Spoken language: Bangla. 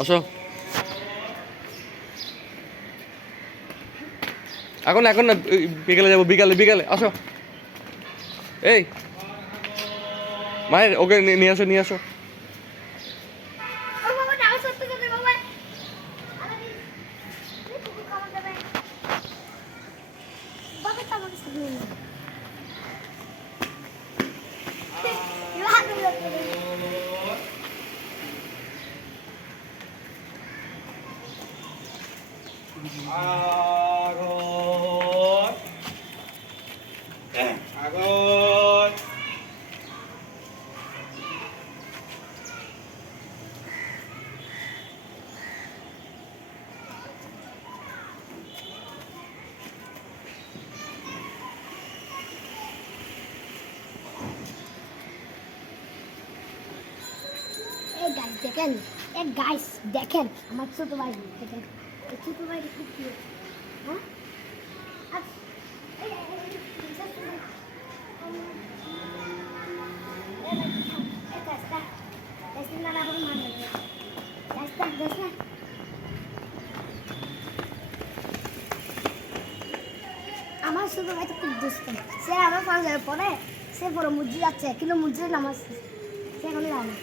আসো এখন এখন না বিকালে যাবো বিকালে আসো এই মায়ের ওকে নিয়ে আসো দেখেন গাইস দেখেন আমার ছোট ভাই দেখেন ছোট ভাই খুব কিউট হ্যাঁ আমার ছোট ভাই তো খুব দুষ্ট সে আমার পাঞ্জাবে পড়ে সে বড় মসজিদ যাচ্ছে কিন্তু মসজিদে নামাজ সে এখন যাবে না